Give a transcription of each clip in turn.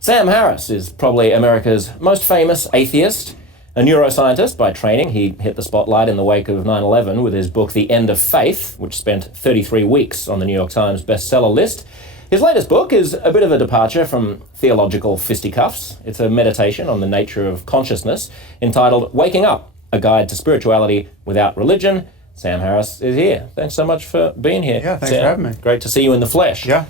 Sam Harris is probably America's most famous atheist. A neuroscientist by training, he hit the spotlight in the wake of 9/11 with his book The End of Faith, which spent 33 weeks on the New York Times bestseller list. His latest book is a bit of a departure from theological fisticuffs. It's a meditation on the nature of consciousness entitled Waking Up, A Guide to Spirituality Without Religion. Sam Harris is here. Thanks so much for being here. Yeah, thanks Sam. for having me. Great to see you in the flesh. Yeah.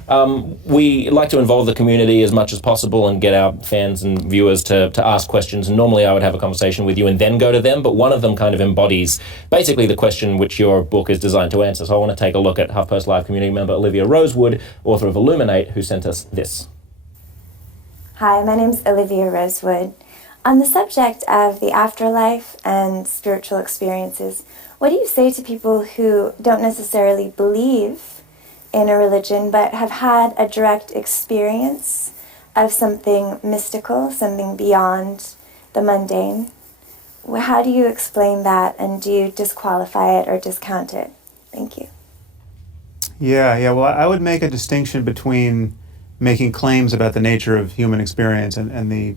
We like to involve the community as much as possible and get our fans and viewers to ask questions. And normally I would have a conversation with you and then go to them, but one of them kind of embodies basically the question which your book is designed to answer. So I want to take a look at HuffPost Live community member Olivia Rosewood, author of Illuminate, who sent us this. Hi, my name's Olivia Rosewood. On the subject of the afterlife and spiritual experiences, what do you say to people who don't necessarily believe in a religion but have had a direct experience of something mystical, something beyond the mundane? How do you explain that, and do you disqualify it or discount it? Thank you. Yeah. Well, I would make a distinction between making claims about the nature of human experience and the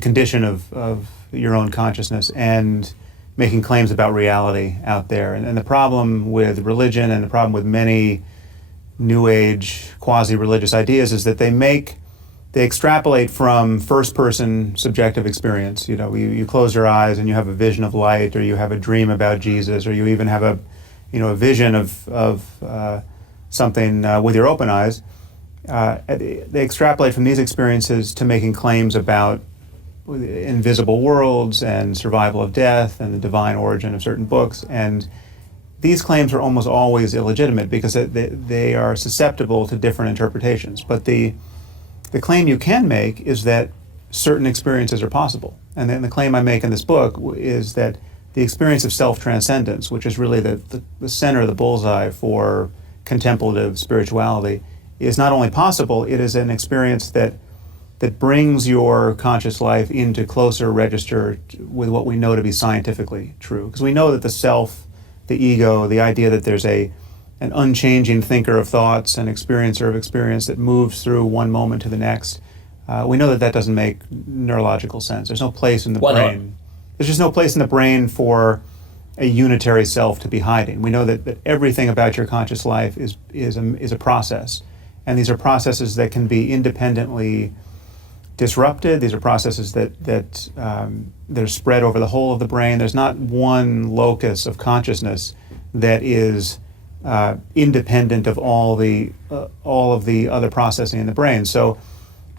condition of your own consciousness and making claims about reality out there. And the problem with religion and the problem with many New Age quasi-religious ideas is that they extrapolate from first-person subjective experience. You know, you close your eyes and you have a vision of light, or you have a dream about Jesus, or you even have a vision of something with your open eyes. They extrapolate from these experiences to making claims about invisible worlds and survival of death and the divine origin of certain books. And these claims are almost always illegitimate because they are susceptible to different interpretations. But the claim you can make is that certain experiences are possible. And then the claim I make in this book is that the experience of self-transcendence, which is really the center of the bullseye for contemplative spirituality, is not only possible, it is an experience that brings your conscious life into closer register with what we know to be scientifically true. Because we know that the self, the ego, the idea that there's an unchanging thinker of thoughts, an experiencer of experience that moves through one moment to the next, we know that doesn't make neurological sense. There's no place in the brain. There's just no place in the brain for a unitary self to be hiding. We know that everything about your conscious life is a process. And these are processes that can be independently disrupted. These are processes that are spread over the whole of the brain. There's not one locus of consciousness that is independent of all of the other processing in the brain. So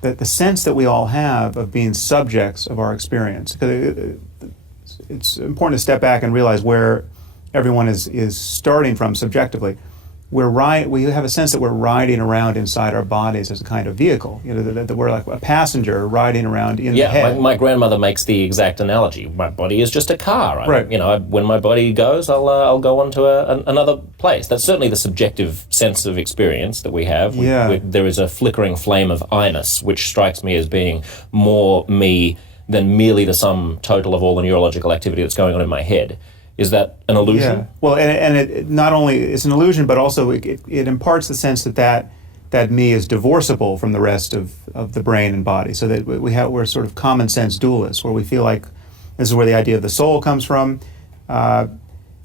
the sense that we all have of being subjects of our experience, because it's important to step back and realize where everyone is starting from subjectively. We have a sense that we're riding around inside our bodies as a kind of vehicle. You know, that we're like a passenger riding around in the head. Yeah, my grandmother makes the exact analogy. My body is just a car. Right. When my body goes, I'll go on to another place. That's certainly the subjective sense of experience that we have. There is a flickering flame of I-ness, which strikes me as being more me than merely the sum total of all the neurological activity that's going on in my head. Is that an illusion? Yeah. Well, and it not only it's an illusion, but also it imparts the sense that me is divorceable from the rest of the brain and body. So that we're sort of common sense dualists, where we feel like this is where the idea of the soul comes from,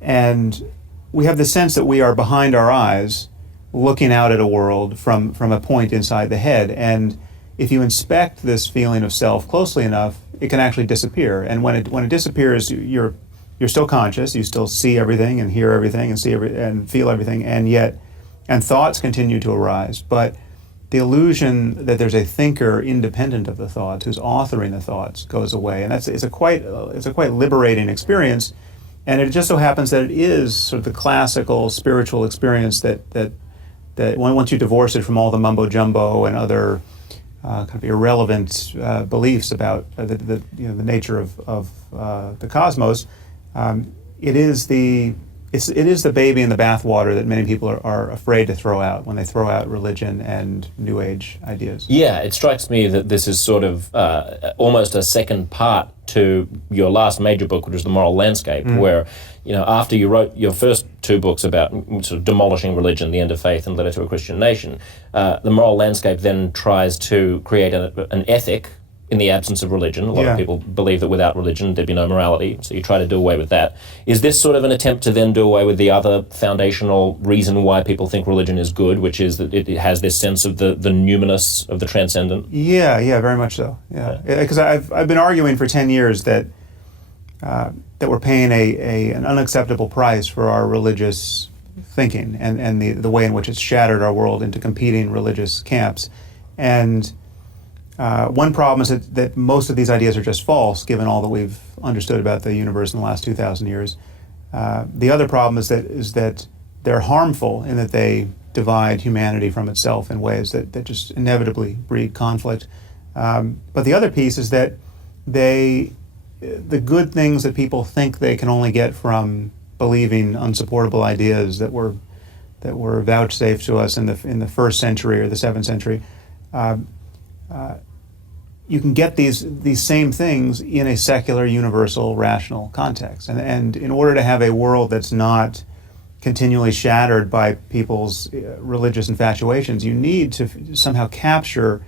and we have the sense that we are behind our eyes, looking out at a world from a point inside the head. And if you inspect this feeling of self closely enough, it can actually disappear. And when it disappears, you're still conscious, you still see everything and hear everything and and feel everything, and thoughts continue to arise. But the illusion that there's a thinker independent of the thoughts, who's authoring the thoughts, goes away. And it's a quite liberating experience. And it just so happens that it is sort of the classical spiritual experience that once you divorce it from all the mumbo jumbo and other kind of irrelevant beliefs about the nature of the cosmos. It is the it is the baby in the bathwater that many people are afraid to throw out when they throw out religion and New Age ideas. Yeah, it strikes me that this is sort of almost a second part to your last major book, which is The Moral Landscape, where, after you wrote your first two books about sort of demolishing religion, The End of Faith and Letter to a Christian Nation, The Moral Landscape then tries to create an ethic in the absence of religion. A lot of people believe that without religion there'd be no morality, so you try to do away with that. Is this sort of an attempt to then do away with the other foundational reason why people think religion is good, which is that it has this sense of the numinous, of the transcendent? Yeah, very much so. Yeah, because I've been arguing for 10 years that we're paying an unacceptable price for our religious thinking and the way in which it's shattered our world into competing religious camps. And one problem is that most of these ideas are just false, given all that we've understood about the universe in the last 2,000 years. The other problem is that they're harmful in that they divide humanity from itself in ways that just inevitably breed conflict. But the other piece is that the good things that people think they can only get from believing unsupportable ideas that were vouchsafed to us in the first century or the 7th century. You can get these same things in a secular, universal, rational context. And in order to have a world that's not continually shattered by people's religious infatuations, you need to somehow capture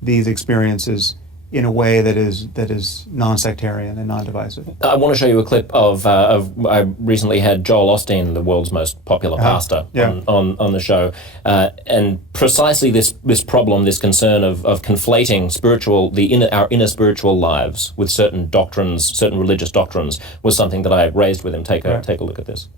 these experiences in a way that is non-sectarian and non-divisive. I want to show you a clip of I recently had Joel Osteen, the world's most popular pastor, on the show, and precisely this problem, this concern of conflating our inner spiritual lives with certain doctrines, certain religious doctrines, was something that I raised with him. Take a look at this.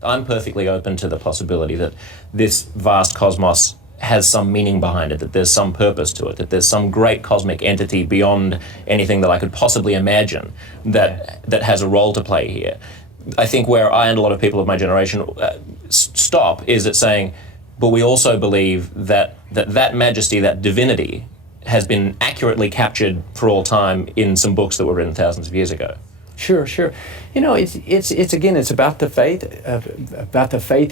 I'm perfectly open to the possibility that this vast cosmos has some meaning behind it, that there's some purpose to it, that there's some great cosmic entity beyond anything that I could possibly imagine that has a role to play here. I think where I and a lot of people of my generation stop is at saying, but we also believe that majesty, that divinity, has been accurately captured for all time in some books that were written thousands of years ago. Sure. It's again, it's about the faith.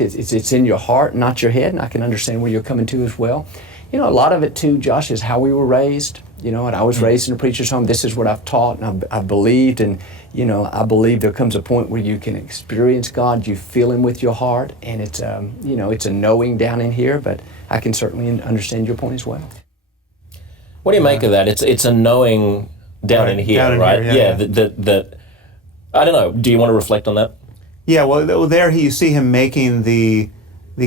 It's in your heart, not your head, and I can understand where you're coming to as well. A lot of it too, Josh, is how we were raised. And I was raised in a preacher's home. This is what I've taught and I've believed, and I believe there comes a point where you can experience God. You feel Him with your heart, and it's it's a knowing down in here. But I can certainly understand your point as well. What do you make of that? It's a knowing down in here, right? That I don't know. Do you want to reflect on that? Yeah, well, there you see him making the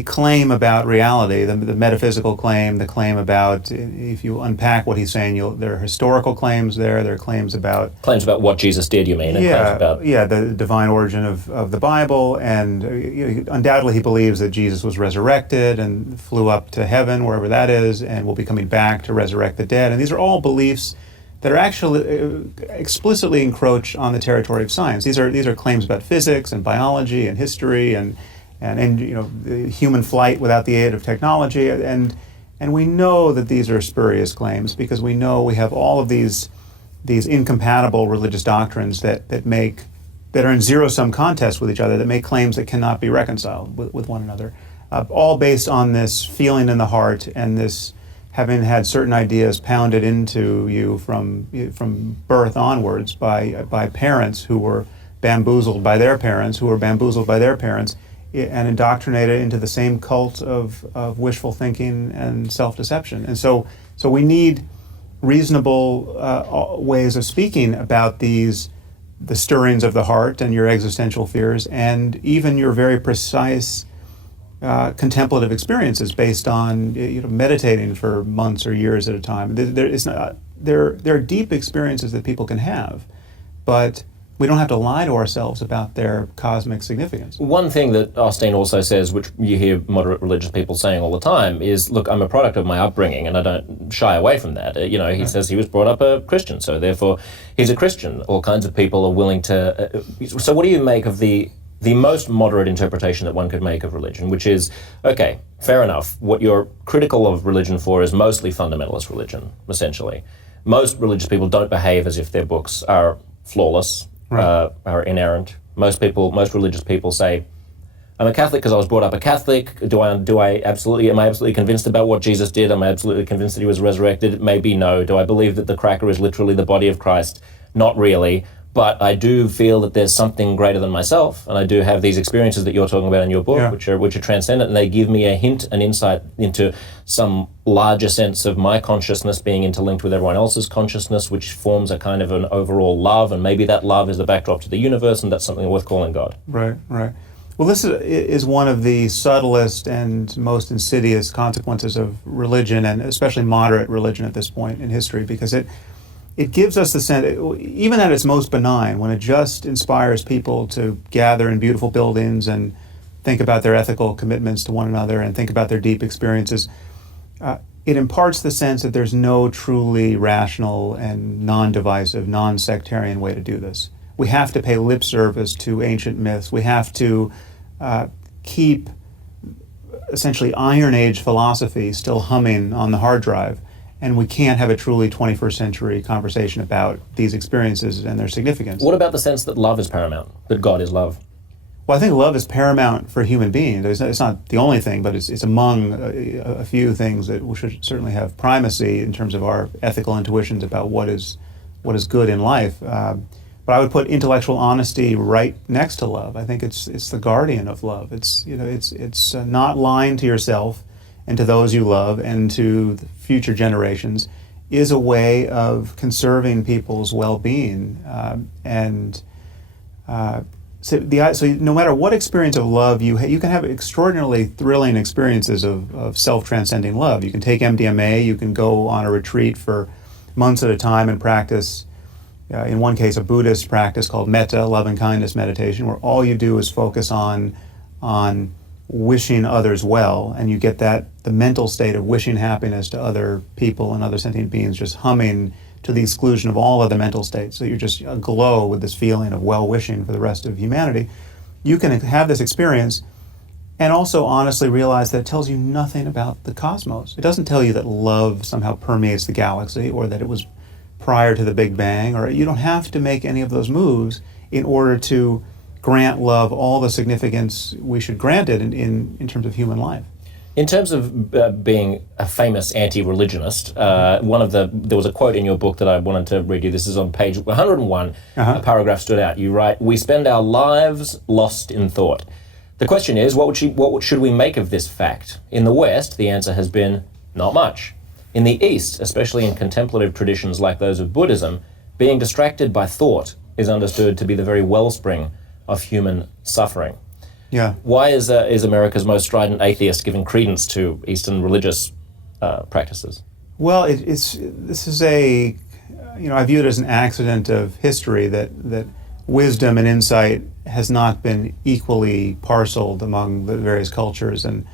claim about reality, the metaphysical claim, the claim about, if you unpack what he's saying, there are historical claims there are claims about what Jesus did, you mean? And claims about the divine origin of the Bible, and undoubtedly he believes that Jesus was resurrected and flew up to heaven, wherever that is, and will be coming back to resurrect the dead. And these are all beliefs that are actually explicitly encroach on the territory of science. These are claims about physics and biology and history and human flight without the aid of technology, and we know that these are spurious claims because we know we have all of these incompatible religious doctrines that are in zero-sum contest with each other, that make claims that cannot be reconciled with one another, all based on this feeling in the heart and this having had certain ideas pounded into you from birth onwards by parents who were bamboozled by their parents, and indoctrinated into the same cult of wishful thinking and self-deception. And so we need reasonable ways of speaking about the stirrings of the heart and your existential fears, and even your very precise contemplative experiences based on meditating for months or years at a time. There are deep experiences that people can have, but we don't have to lie to ourselves about their cosmic significance. One thing that Osteen also says, which you hear moderate religious people saying all the time, is, look, I'm a product of my upbringing, and I don't shy away from that. He says he was brought up a Christian, so therefore he's a Christian. All kinds of people are willing to... So what do you make of the most moderate interpretation that one could make of religion, which is, okay, fair enough, what you're critical of religion for is mostly fundamentalist religion, essentially. Most religious people don't behave as if their books are flawless, are inerrant. Most religious people say, I'm a Catholic because I was brought up a Catholic. Am I absolutely convinced about what Jesus did? Am I absolutely convinced that he was resurrected? Maybe no. Do I believe that the cracker is literally the body of Christ? Not really. But I do feel that there's something greater than myself, and I do have these experiences that you're talking about in your book, which are transcendent, and they give me a hint, an insight into some larger sense of my consciousness being interlinked with everyone else's consciousness, which forms a kind of an overall love, and maybe that love is the backdrop to the universe, and that's something worth calling God. Right. Well, this is one of the subtlest and most insidious consequences of religion, and especially moderate religion at this point in history, because it gives us the sense, even at its most benign, when it just inspires people to gather in beautiful buildings and think about their ethical commitments to one another and think about their deep experiences, it imparts the sense that there's no truly rational and non-divisive, non-sectarian way to do this. We have to pay lip service to ancient myths. We have to keep essentially Iron Age philosophy still humming on the hard drive. And we can't have a truly 21st century conversation about these experiences and their significance. What about the sense that love is paramount, that God is love? Well, I think love is paramount for human beings. It's not the only thing, but it's among a few things that we should certainly have primacy in terms of our ethical intuitions about what is good in life. But I would put intellectual honesty right next to love. I think it's the guardian of love. It's not lying to yourself and to those you love and to the future generations is a way of conserving people's well-being. So no matter what experience of love you can have extraordinarily thrilling experiences of self-transcending love. You can take MDMA, you can go on a retreat for months at a time and practice, in one case, a Buddhist practice called metta, love and kindness meditation, where all you do is focus on wishing others well, and you get the mental state of wishing happiness to other people and other sentient beings just humming to the exclusion of all other mental states. So you're just aglow with this feeling of well-wishing for the rest of humanity. You can have this experience and also honestly realize that it tells you nothing about the cosmos. It doesn't tell you that love somehow permeates the galaxy or that it was prior to the Big Bang, or you don't have to make any of those moves in order to grant love all the significance we should grant it in terms of human life. In terms of being a famous anti-religionist, there was a quote in your book that I wanted to read you. This is on page 101. A paragraph stood out. You write, "We spend our lives lost in thought. The question is, what should we make of this fact? In the West, the answer has been, not much. In the East, especially in contemplative traditions like those of Buddhism, being distracted by thought is understood to be the very wellspring of human suffering." Yeah. Why is America's most strident atheist giving credence to Eastern religious practices? Well, I view it as an accident of history that wisdom and insight has not been equally parceled among the various cultures and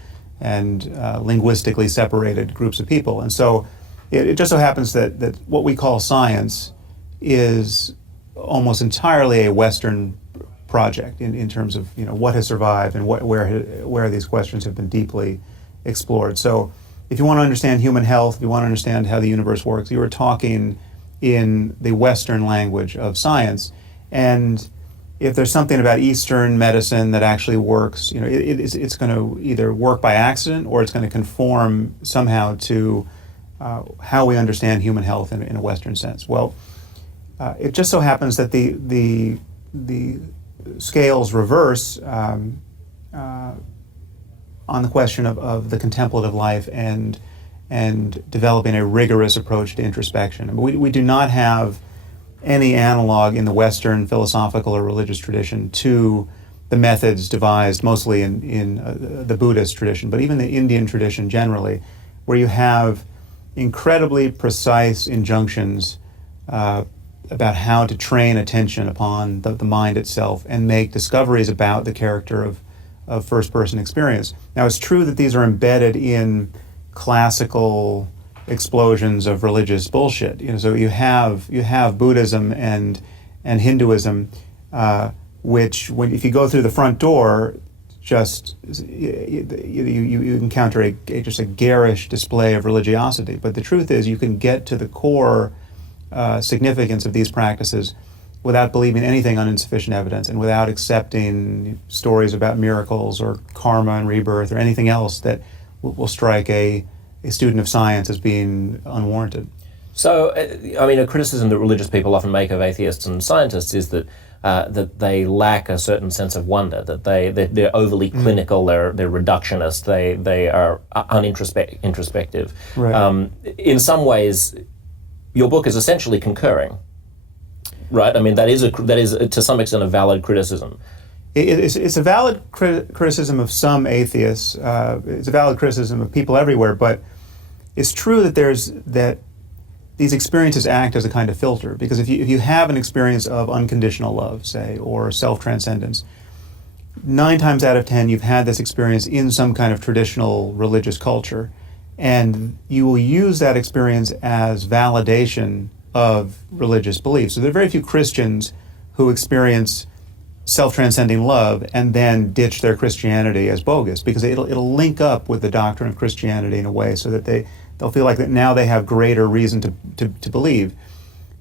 linguistically separated groups of people. And so it just so happens that what we call science is almost entirely a Western project in terms of what has survived and where these questions have been deeply explored. So if you want to understand human health, if you want to understand how the universe works, you are talking in the Western language of science. And if there's something about Eastern medicine that actually works, it's going to either work by accident or it's going to conform somehow to how we understand human health in a Western sense. Well, it just so happens that the scales reverse on the question of the contemplative life and developing a rigorous approach to introspection. I mean, we do not have any analog in the Western philosophical or religious tradition to the methods devised mostly in the Buddhist tradition, but even the Indian tradition generally, where you have incredibly precise injunctions about how to train attention upon the mind itself and make discoveries about the character of first-person experience. Now, it's true that these are embedded in classical explosions of religious bullshit. So you have Buddhism and Hinduism, which if you go through the front door, just you encounter just a garish display of religiosity. But the truth is, you can get to the core significance of these practices without believing anything on insufficient evidence and without accepting stories about miracles or karma and rebirth or anything else that will strike a student of science as being unwarranted. So, I mean, a criticism that religious people often make of atheists and scientists is that that they lack a certain sense of wonder, that they're overly clinical, they're reductionist, they are introspective. Right. In some ways, your book is essentially concurring, right? I mean, that is to some extent a valid criticism. It's a valid criticism of some atheists. It's a valid criticism of people everywhere, but it's true that these experiences act as a kind of filter, because if you have an experience of unconditional love, say, or self-transcendence, 9 times out of 10 you've had this experience in some kind of traditional religious culture, and you will use that experience as validation of religious beliefs. So there are very few Christians who experience self-transcending love and then ditch their Christianity as bogus, because it'll link up with the doctrine of Christianity in a way so that they'll feel like that now they have greater reason to believe.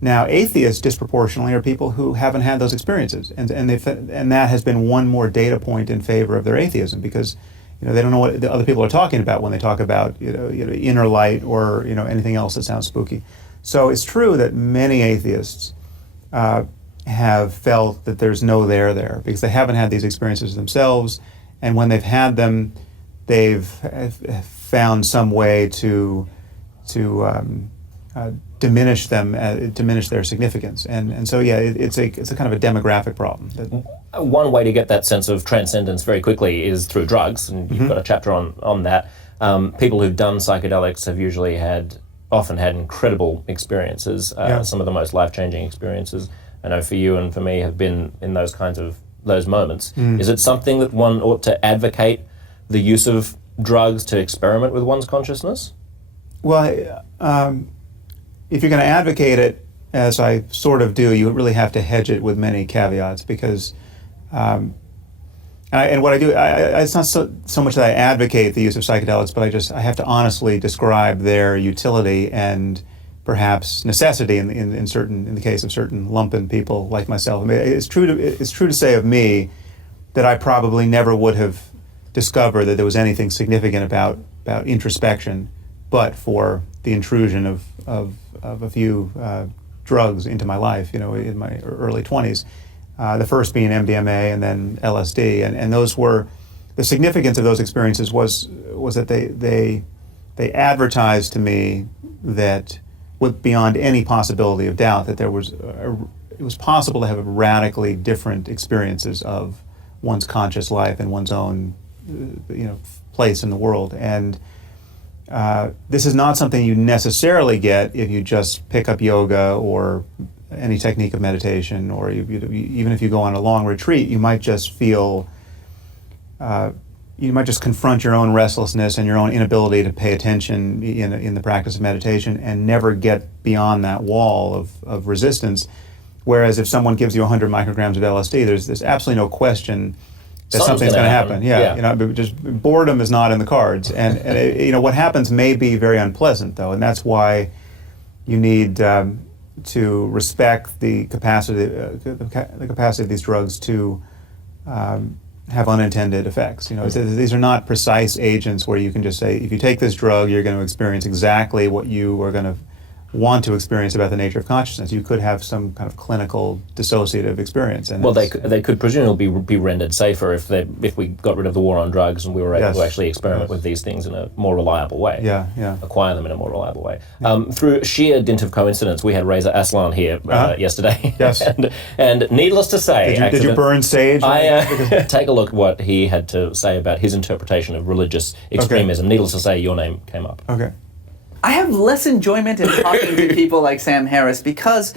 Now, atheists disproportionately are people who haven't had those experiences, and that has been one more data point in favor of their atheism, because they don't know what the other people are talking about when they talk about inner light or anything else that sounds spooky. So it's true that many atheists have felt that there's no there because they haven't had these experiences themselves, and when they've had them, they've found some way to diminish them, diminish their significance, and so it's a kind of a demographic problem. One way to get that sense of transcendence very quickly is through drugs, and you've got a chapter on that. People who've done psychedelics have usually often had incredible experiences, some of the most life-changing experiences. I know for you and for me have been in those moments. Is it something that one ought to advocate the use of drugs to experiment with one's consciousness? Well, if you're going to advocate it, as I sort of do, you really have to hedge it with many caveats, because and what I do, it's not so much that I advocate the use of psychedelics, but I have to honestly describe their utility and perhaps necessity in the case of certain lumpen people like myself. I mean, it's true to say of me that I probably never would have discovered that there was anything significant about introspection, but for the intrusion of a few drugs into my life, in my early 20s. The first being MDMA and then LSD, and those were, the significance of those experiences was that they advertised to me that, with beyond any possibility of doubt, that it was possible to have radically different experiences of one's conscious life and one's own place in the world. And this is not something you necessarily get if you just pick up yoga or any technique of meditation, or even if you go on a long retreat, you might just feel, you might just confront your own restlessness and your own inability to pay attention in the practice of meditation and never get beyond that wall of resistance. Whereas if someone gives you 100 micrograms of LSD, there's absolutely no question that something's going to happen. Yeah. Just boredom is not in the cards, and what happens may be very unpleasant though, and that's why you need to respect the capacity of these drugs to have unintended effects. These are not precise agents where you can just say, if you take this drug, you're going to experience exactly what you are going to want to experience about the nature of consciousness. You could have some kind of clinical dissociative experience. And they could presumably be rendered safer if we got rid of the war on drugs and we were able to actually experiment with these things in a more reliable way. Acquire them in a more reliable way. Through sheer dint of coincidence, we had Reza Aslan here yesterday. Yes. and needless to say... Did you burn sage? Take a look at what he had to say about his interpretation of religious extremism. Okay. Needless to say, your name came up. Okay. I have less enjoyment in talking to people like Sam Harris because,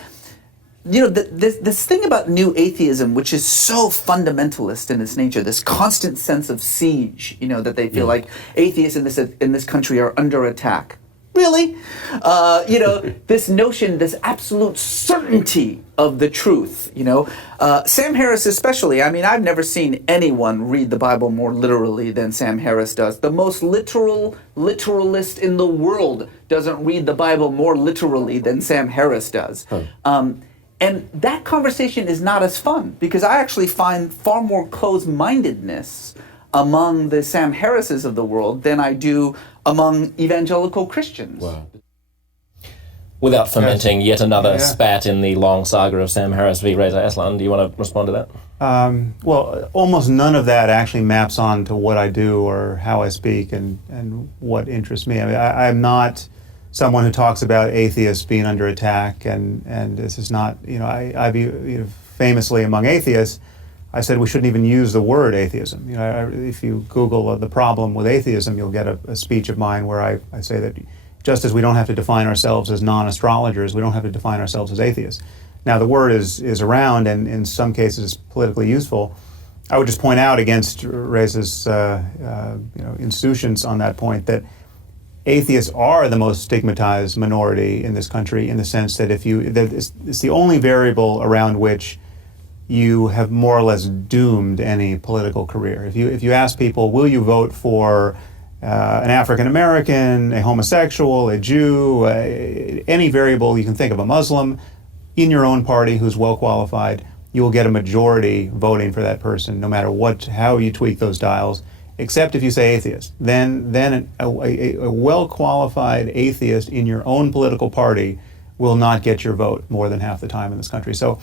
this thing about new atheism, which is so fundamentalist in its nature, this constant sense of siege, that they feel like atheists in this country are under attack. Really? This notion, this absolute certainty of the truth, Sam Harris especially, I've never seen anyone read the Bible more literally than Sam Harris does. The most literalist in the world doesn't read the Bible more literally than Sam Harris does. And And that conversation is not as fun, because I actually find far more closed-mindedness among the Sam Harrises of the world than I do among evangelical Christians. Wow. Without fomenting yet another spat in the long saga of Sam Harris v. Reza Aslan, do you want to respond to that? Well, almost none of that actually maps on to what I do or how I speak and what interests me. I mean, I'm not someone who talks about atheists being under attack, and this is not, famously among atheists, I said we shouldn't even use the word atheism. If you Google the problem with atheism, you'll get a speech of mine where I say that just as we don't have to define ourselves as non-astrologers, we don't have to define ourselves as atheists. Now, the word is around and in some cases politically useful. I would just point out against Reza's insouciance on that point that atheists are the most stigmatized minority in this country, in the sense that it's the only variable around which you have more or less doomed any political career. If you ask people, will you vote for an African American, a homosexual, a Jew, any variable you can think of, a Muslim, in your own party who's well qualified, you will get a majority voting for that person, no matter how you tweak those dials, except if you say atheist. Then a well qualified atheist in your own political party will not get your vote more than half the time in this country. So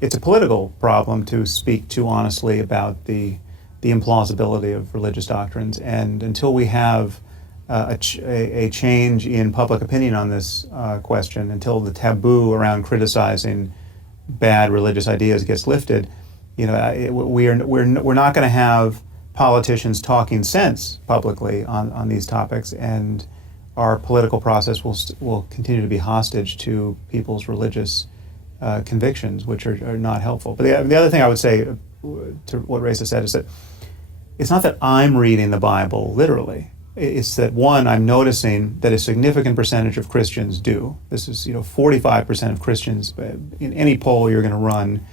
it's a political problem to speak too honestly about the implausibility of religious doctrines, and until we have a change in public opinion on this question, until the taboo around criticizing bad religious ideas gets lifted, we're not going to have politicians talking sense publicly on these topics, and our political process will continue to be hostage to people's religious convictions, which are not helpful. But the other thing I would say to what Reza said is that it's not that I'm reading the Bible literally. It's that, one, I'm noticing that a significant percentage of Christians do. This is, 45% of Christians in any poll you're going to run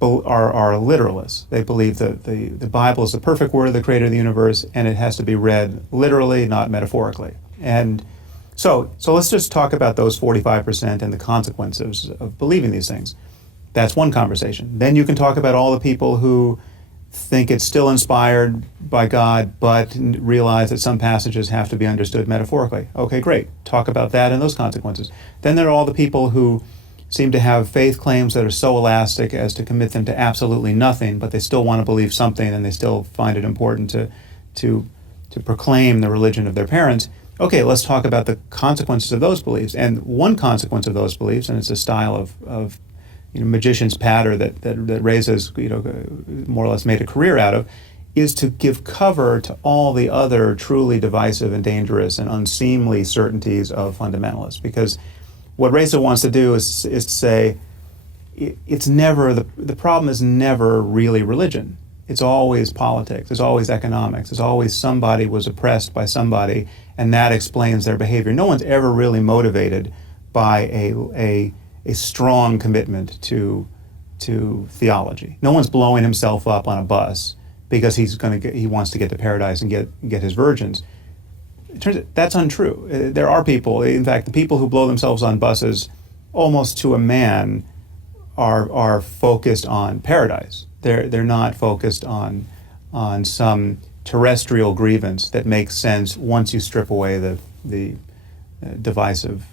are literalists. They believe that the Bible is the perfect word of the creator of the universe, and it has to be read literally, not metaphorically. And so let's just talk about those 45% and the consequences of believing these things. That's one conversation. Then you can talk about all the people who think it's still inspired by God, but realize that some passages have to be understood metaphorically. Okay, great. Talk about that and those consequences. Then there are all the people who seem to have faith claims that are so elastic as to commit them to absolutely nothing, but they still want to believe something, and they still find it important to proclaim the religion of their parents. Okay, let's talk about the consequences of those beliefs. And one consequence of those beliefs, and it's a style of magician's patter that Reza's more or less made a career out of, is to give cover to all the other truly divisive and dangerous and unseemly certainties of fundamentalists. Because what Reza wants to do is to say it's never the problem is never really religion. It's always politics. It's always economics. It's always somebody was oppressed by somebody, and that explains their behavior. No one's ever really motivated by a strong commitment to theology. No one's blowing himself up on a bus because he wants to get to paradise and get his virgins. It turns out that's untrue. There are people, in fact, the people who blow themselves on buses, almost to a man, are focused on paradise. They're not focused on some terrestrial grievance that makes sense once you strip away the divisive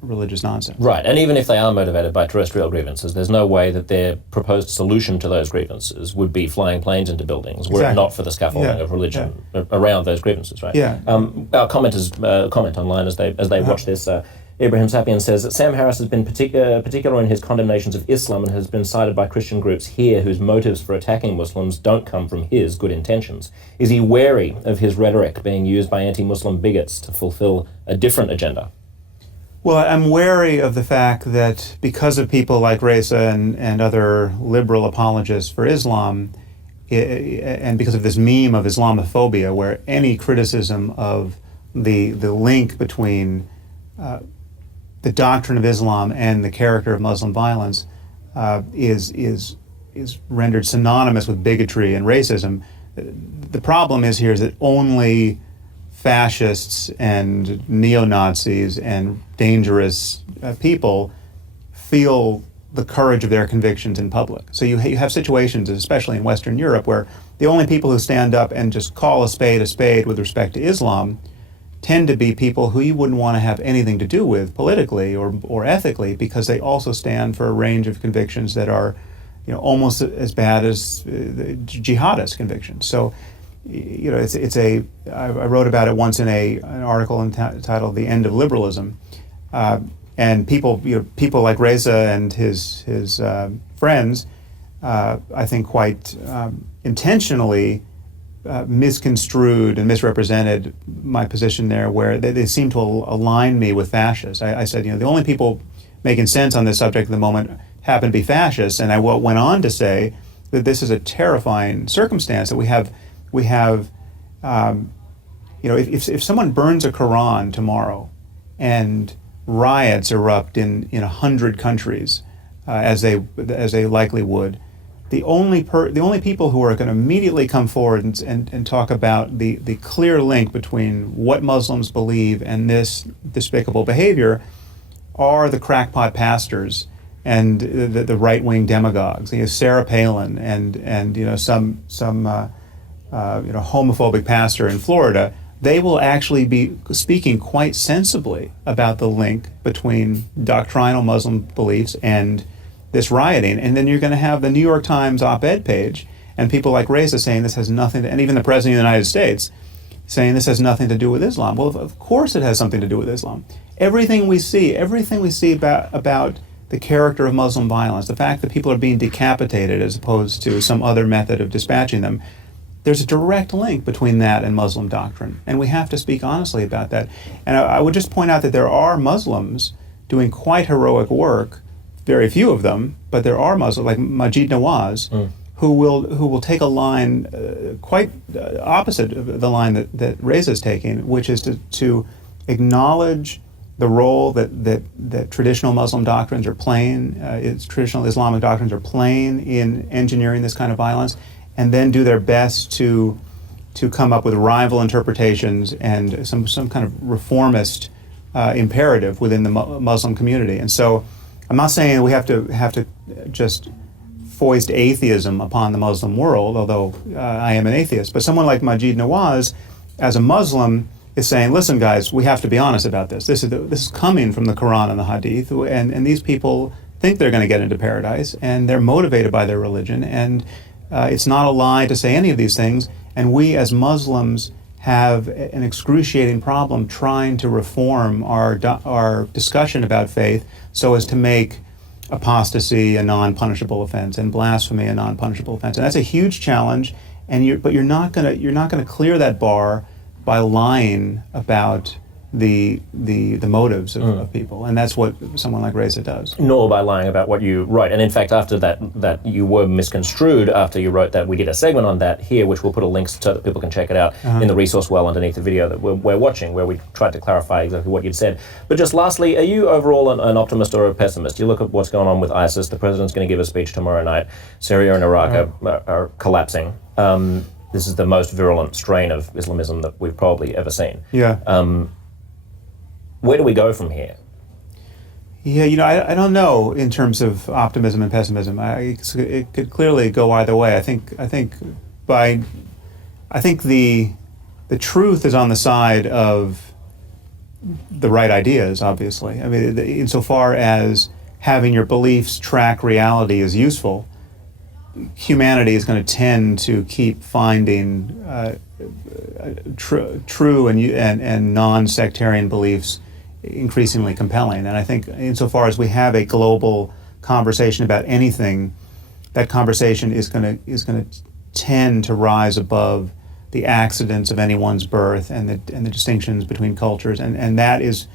religious nonsense. Right, and even if they are motivated by terrestrial grievances, there's no way that their proposed solution to those grievances would be flying planes into buildings were it not for the scaffolding of religion around those grievances, right? Yeah. Our commenters comment online as they watch this. Ibrahim Sapien says that Sam Harris has been particular in his condemnations of Islam and has been cited by Christian groups here whose motives for attacking Muslims don't come from his good intentions. Is he wary of his rhetoric being used by anti-Muslim bigots to fulfill a different agenda? Well, I'm wary of the fact that because of people like Reza and other liberal apologists for Islam, and because of this meme of Islamophobia, where any criticism of the link between the doctrine of Islam and the character of Muslim violence is rendered synonymous with bigotry and racism. The problem is that only fascists and neo-Nazis and dangerous people feel the courage of their convictions in public. So you have situations, especially in Western Europe, where the only people who stand up and just call a spade with respect to Islam tend to be people who you wouldn't want to have anything to do with politically or ethically, because they also stand for a range of convictions that are, almost as bad as the jihadist convictions. So, I wrote about it once in an article entitled "The End of Liberalism," and people like Reza and his friends, I think quite intentionally misconstrued and misrepresented my position there, where they seem to align me with fascists. I said, the only people making sense on this subject at the moment happen to be fascists, and I went on to say that this is a terrifying circumstance, that we have if someone burns a Quran tomorrow and riots erupt in 100 countries, as they likely would, the only people who are going to immediately come forward and talk about the clear link between what Muslims believe and this despicable behavior are the crackpot pastors and the right-wing demagogues. Sarah Palin and some homophobic pastor in Florida. They will actually be speaking quite sensibly about the link between doctrinal Muslim beliefs and this rioting. And then you're going to have the New York Times op-ed page and people like Reza saying this has nothing to, and even the President of the United States saying this has nothing to do with Islam. Well, of course it has something to do with Islam. Everything we see about the character of Muslim violence, the fact that people are being decapitated as opposed to some other method of dispatching them, there's a direct link between that and Muslim doctrine, and we have to speak honestly about that. And I would just point out that there are Muslims doing quite heroic work, very few of them, but there are Muslims like Majid Nawaz, who will take a line quite opposite of the line that Reza is taking, which is to acknowledge the role that traditional Muslim doctrines are playing, traditional Islamic doctrines are playing in engineering this kind of violence, and then do their best to come up with rival interpretations and some kind of reformist imperative within the Muslim community. And so I'm not saying we have to just foist atheism upon the Muslim world, although I am an atheist, but someone like Majid Nawaz, as a Muslim, is saying, listen guys, we have to be honest about this. This is coming from the Quran and the Hadith, and these people think they're going to get into paradise, and they're motivated by their religion, and it's not a lie to say any of these things, and we as Muslims have an excruciating problem trying to reform our discussion about faith so as to make apostasy a non-punishable offense and blasphemy a non-punishable offense. And that's a huge challenge, but you're not gonna clear that bar by lying about the motives of people, and that's what someone like Reza does. Nor by lying about what you wrote. And in fact, after that you were misconstrued after you wrote that. We did a segment on that here, which we'll put a link so that people can check it out in the resource well underneath the video that we're watching, where we tried to clarify exactly what you'd said. But just lastly, are you overall an optimist or a pessimist? You look at what's going on with ISIS. The president's going to give a speech tomorrow night. Syria and Iraq are collapsing. This is the most virulent strain of Islamism that we've probably ever seen. Yeah. Where do we go from here? Yeah, I don't know in terms of optimism and pessimism. It could clearly go either way. I think the truth is on the side of the right ideas. Obviously, I mean, insofar as having your beliefs track reality is useful, humanity is going to tend to keep finding true and non-sectarian beliefs increasingly compelling. And I think insofar as we have a global conversation about anything, that conversation is going to tend to rise above the accidents of anyone's birth and the distinctions between cultures, and that is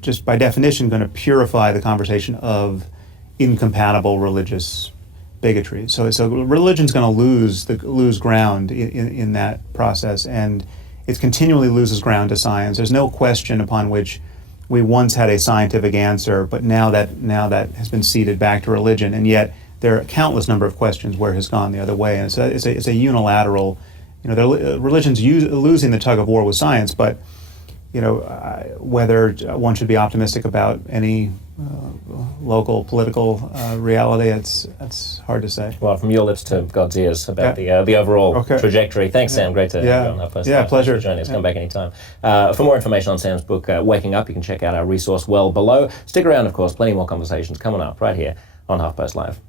just by definition going to purify the conversation of incompatible religious bigotry. So religion's going to lose ground in that process, and it continually loses ground to science. There's no question upon which we once had a scientific answer, but now that has been ceded back to religion, and yet there are a countless number of questions where it has gone the other way. And so it's a unilateral, religion's losing the tug of war with science, but whether one should be optimistic about any local political reality. It's hard to say. Well, from your lips to God's ears about the overall trajectory. Thanks, Sam. Great to have you on HuffPost. Yeah, pleasure. Thanks for joining us. Come back anytime. For more information on Sam's book, Waking Up, you can check out our resource well below. Stick around, of course. Plenty more conversations coming up right here on HuffPost Live.